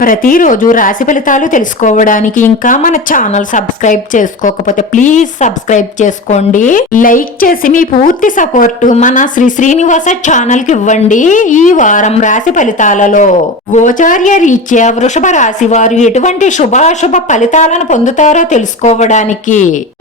ప్రతిరోజు రాశి ఫలితాలు తెలుసుకోవడానికి ఇంకా మన ఛానల్ సబ్స్క్రైబ్ చేసుకోకపోతే ప్లీజ్ సబ్స్క్రైబ్ చేసుకోండి. లైక్ చేసి మీ పూర్తి సపోర్ట్ మన శ్రీ శ్రీనివాస ఛానల్కి ఇవ్వండి ఈ వారం రాశి ఫలితాలలో. గోచార్య రీత్యా వృషభ రాశి వారు ఎటువంటి శుభాశుభ ఫలితాలను పొందుతారో తెలుసుకోవడానికి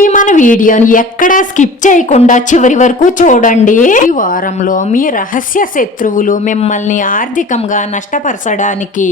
ఈ మన వీడియోని ఎక్కడా స్కిప్ చేయకుండా చివరి వరకు చూడండి. ఈ వారంలో మీ రహస్య శత్రువులు మిమ్మల్ని ఆర్థికంగా నష్టపరచడానికి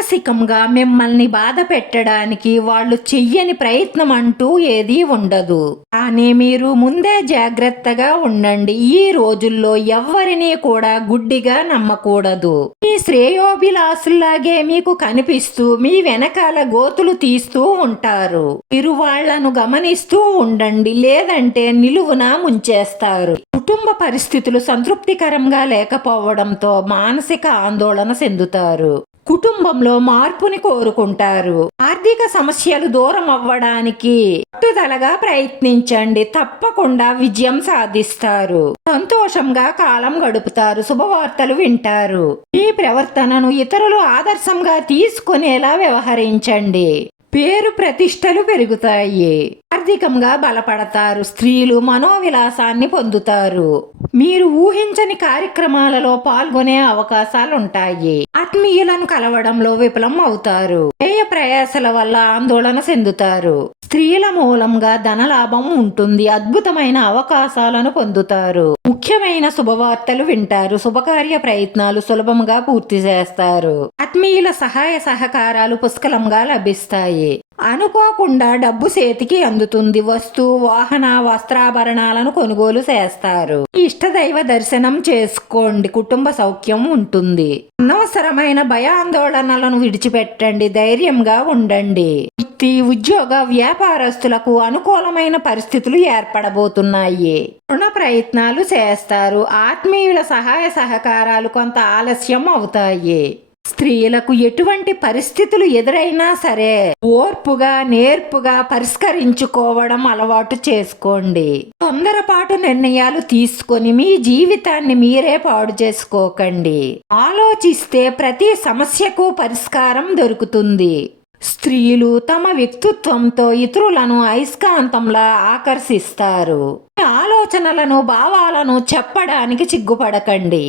మానసికంగా మిమ్మల్ని బాధ పెట్టడానికి వాళ్ళు చెయ్యని ప్రయత్నం అంటూ ఏదీ ఉండదు. కానీ మీరు ముందే జాగ్రత్తగా ఉండండి. ఈ రోజుల్లో ఎవ్వరినీ కూడా గుడ్డిగా నమ్మకూడదు. మీ శ్రేయోభిలాసుల్లాగే మీకు కనిపిస్తూ మీ వెనకాల గోతులు తీస్తూ ఉంటారు. మీరు వాళ్ళను గమనిస్తూ ఉండండి. లేదంటే నిలువున ముంచేస్తారు. కుటుంబ పరిస్థితులు సంతృప్తికరంగా లేకపోవడంతో మానసిక ఆందోళన చెందుతారు. కుటుంబంలో మార్పుని కోరుకుంటారు. ఆర్థిక సమస్యలు దూరం అవ్వడానికి పట్టుదలగా ప్రయత్నించండి. తప్పకుండా విజయం సాధిస్తారు. సంతోషంగా కాలం గడుపుతారు. శుభవార్తలు వింటారు. ఈ ప్రవర్తనను ఇతరులు ఆదర్శంగా తీసుకునేలా వ్యవహరించండి. పేరు ప్రతిష్టలు పెరుగుతాయి. ఆర్థికంగా బలపడతారు. స్త్రీలు మనోవిలాసాన్ని పొందుతారు. మీరు ఊహించని కార్యక్రమాలలో పాల్గొనే అవకాశాలు ఉంటాయి ఆత్మీయులను కలవడంలో విఫలం అవుతారు. వ్యయ ప్రయాసల వల్ల ఆందోళన చెందుతారు. స్త్రీల మూలంగా ధనలాభం ఉంటుంది. అద్భుతమైన అవకాశాలను పొందుతారు. ముఖ్యమైన శుభవార్తలు వింటారు. శుభకార్య ప్రయత్నాలు సులభంగా పూర్తి చేస్తారు. ఆత్మీయుల సహాయ సహకారాలు పుష్కలంగా లభిస్తాయి. అనుకోకుండా డబ్బు చేతికి అందుతుంది. వస్తు వాహన వస్త్రాభరణాలను కొనుగోలు చేస్తారు. ఇష్టదైవ దర్శనం చేసుకోండి. కుటుంబ సౌఖ్యం ఉంటుంది. అనవసరమైన భయాందోళనలను విడిచిపెట్టండి. ధైర్యంగా ఉండండి. వృత్తి ఉద్యోగ వ్యాపారస్తులకు అనుకూలమైన పరిస్థితులు ఏర్పడబోతున్నాయి. రుణ ప్రయత్నాలు చేస్తారు. ఆత్మీయుల సహాయ సహకారాలు కొంత ఆలస్యం అవుతాయి. స్త్రీలకు ఎటువంటి పరిస్థితులు ఎదురైనా సరే ఓర్పుగా నేర్పుగా పరిష్కరించుకోవడం అలవాటు చేసుకోండి. తొందరపాటు నిర్ణయాలు తీసుకొని మీ జీవితాన్ని మీరే పాడు చేసుకోకండి. ఆలోచిస్తే ప్రతి సమస్యకు పరిష్కారం దొరుకుతుంది. స్త్రీలు తమ వ్యక్తిత్వంతో ఇతరులను అయస్కాంతంలా ఆకర్షిస్తారు. మీ ఆలోచనలను భావాలను చెప్పడానికి సిగ్గుపడకండి.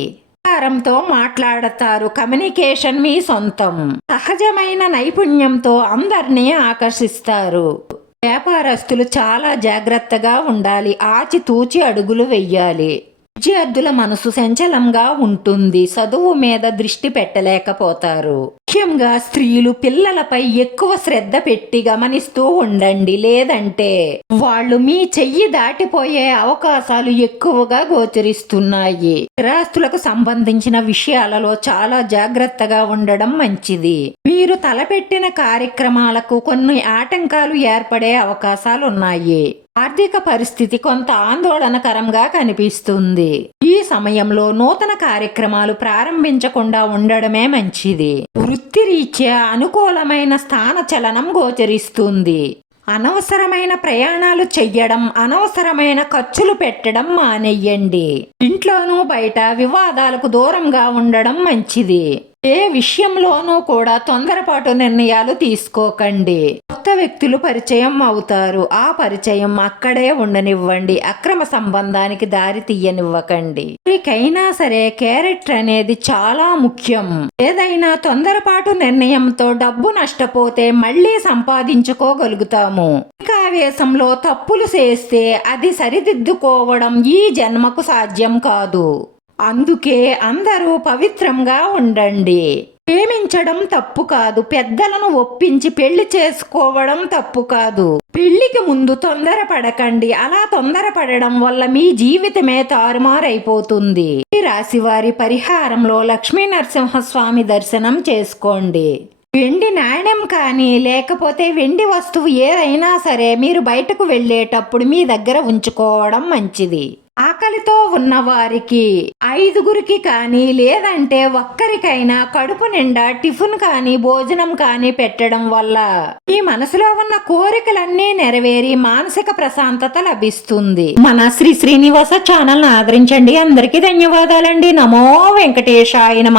అహంకారంతో మాట్లాడతారు. కమ్యూనికేషన్ మీ సొంతం. సహజమైన నైపుణ్యంతో అందరినీ ఆకర్షిస్తారు. వ్యాపారస్తులు చాలా జాగ్రత్తగా ఉండాలి. ఆచితూచి అడుగులు వెయ్యాలి విద్యార్థుల మనసు సంచలంగా ఉంటుంది. చదువు మీద దృష్టి పెట్టలేకపోతారు. ముఖ్యంగా స్త్రీలు పిల్లలపై ఎక్కువ శ్రద్ధ పెట్టి గమనిస్తూ ఉండండి. లేదంటే వాళ్ళు మీ చెయ్యి దాటిపోయే అవకాశాలు ఎక్కువగా గోచరిస్తున్నాయి. స్థిరాస్తులకు సంబంధించిన విషయాలలో చాలా జాగ్రత్తగా ఉండడం మంచిది. మీరు తలపెట్టిన కార్యక్రమాలకు కొన్ని ఆటంకాలు ఏర్పడే అవకాశాలున్నాయి. ఆర్థిక పరిస్థితి కొంత ఆందోళనకరంగా కనిపిస్తుంది. ఈ సమయంలో నూతన కార్యక్రమాలు ప్రారంభించకుండా ఉండడమే మంచిది. వృత్తిరీత్యా అనుకూలమైన స్థాన చలనం గోచరిస్తుంది. అనవసరమైన ప్రయాణాలు చెయ్యడం అనవసరమైన ఖర్చులు పెట్టడం మానేయండి. ఇంట్లోనూ బయట వివాదాలకు దూరంగా ఉండడం మంచిది. ఏ విషయంలోనూ కూడా తొందరపాటు నిర్ణయాలు తీసుకోకండి. కొత్త వ్యక్తులు పరిచయం అవుతారు. ఆ పరిచయం అక్కడే ఉండనివ్వండి. అక్రమ సంబంధానికి దారి తీయనివ్వకండి. ఎవరికైనా సరే క్యారెక్టర్ అనేది చాలా ముఖ్యం. ఏదైనా తొందరపాటు నిర్ణయంతో డబ్బు నష్టపోతే మళ్ళీ సంపాదించుకోగలుగుతాము. ఆవేశంలో తప్పులు చేస్తే అది సరిదిద్దుకోవడం ఈ జన్మకు సాధ్యం కాదు. అందుకే అందరూ పవిత్రంగా ఉండండి. ప్రేమించడం తప్పు కాదు. పెద్దలను ఒప్పించి పెళ్ళి చేసుకోవడం తప్పు కాదు. పెళ్ళికి ముందు తొందరపడకండి. అలా తొందరపడడం వల్ల మీ జీవితమే తారుమారైపోతుంది. ఈ రాశి వారి పరిహారంలో లక్ష్మీ నరసింహస్వామి దర్శనం చేసుకోండి. వెండి నాణ్యం కానీ లేకపోతే వెండి వస్తువు ఏదైనా సరే మీరు బయటకు వెళ్ళేటప్పుడు మీ దగ్గర ఉంచుకోవడం మంచిది. ఆకలితో ఉన్నవారికి ఐదుగురికి కానీ లేదంటే ఒక్కరికైనా కడుపు నిండా టిఫిన్ కానీ భోజనం కానీ పెట్టడం వల్ల ఈ మనసులో ఉన్న కోరికలన్నీ నెరవేరి మానసిక ప్రశాంతత లభిస్తుంది. మన శ్రీ శ్రీనివాస ఛానల్ ఆదరించండి. అందరికీ ధన్యవాదాలండి. నమో వెంకటేశాయ నమ.